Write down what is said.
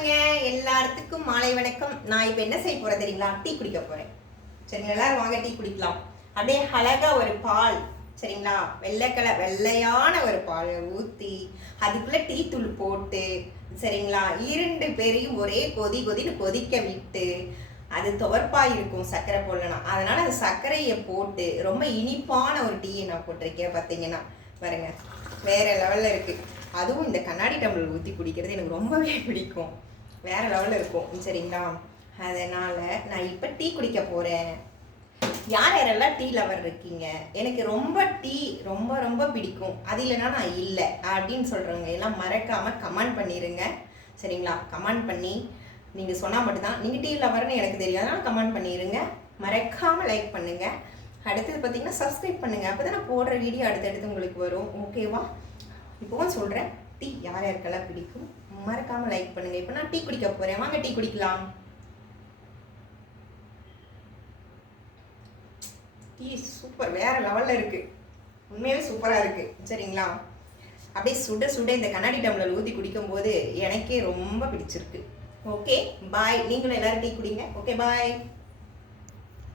ஹாய்ங்க, எல்லாத்துக்கும் மாலை வணக்கம். நான் இப்போ என்ன செய்ய போறேன் தெரியுங்களா? டீ குடிக்க போறேன். சரிங்களா? எல்லாரும் வாங்க டீ குடிக்கலாம். அப்படியே அழகா ஒரு பால், சரிங்களா, வெள்ளையான ஒரு பால் ஊற்றி அதுக்குள்ள டீ தூள் போட்டு, சரிங்களா, 2 பேரையும் ஒரே கொதின்னு கொதிக்க விட்டு, அது துவர்ப்பா இருக்கும் சர்க்கரை போடலனா. அதனால அந்த சர்க்கரையை போட்டு ரொம்ப இனிப்பான ஒரு டீயை நான் போட்டிருக்கேன். பார்த்தீங்கன்னா பாருங்க, வேற லெவலில் இருக்கு. அதுவும் இந்த கண்ணாடி டம்ளர் ஊற்றி குடிக்கிறது எனக்கு ரொம்பவே பிடிக்கும். வேற லெவலில் இருக்கும். சரிங்களா? அதனால நான் இப்போ டீ குடிக்க போறேன். யார் யாரெல்லாம் டீ லவர் இருக்கீங்க, எனக்கு டீ ரொம்ப ரொம்ப பிடிக்கும், அது இல்லைன்னா நான் இல்லை அப்படின்னு சொல்றவங்க எல்லாம் மறக்காம கமெண்ட் பண்ணிருங்க. சரிங்களா? கமெண்ட் பண்ணி நீங்க சொன்னா மட்டும்தான் நீங்க டீ லவர்னு எனக்கு தெரியும். அதனால கமெண்ட் பண்ணிருங்க. மறக்காம லைக் பண்ணுங்க. அடுத்தது பார்த்தீங்கன்னா சப்ஸ்கிரைப் பண்ணுங்க. அப்பதான் நான் போடுற வீடியோ அடுத்தடுத்து உங்களுக்கு வரும். ஓகேவா? இப்போவும் சொல்றேன், டீ யார் யாருக்கெல்லாம் பிடிக்கும் மறக்காம லைக் பண்ணுங்க. இப்போ நான் டீ குடிக்க போறேன். வாங்க டீ குடிக்கலாம். டீ சூப்பர், வேற லெவல்ல இருக்கு. உண்மையாவே சூப்பரா இருக்கு. சரிங்களா? அப்படியே சுட சுட இந்த கண்ணாடி டம்ளர் ஊற்றி குடிக்கும் போது எனக்கே ரொம்ப பிடிச்சிருக்கு. Okay bye. நீங்களும் எல்லாரும் டீ குடிங்க. Okay bye.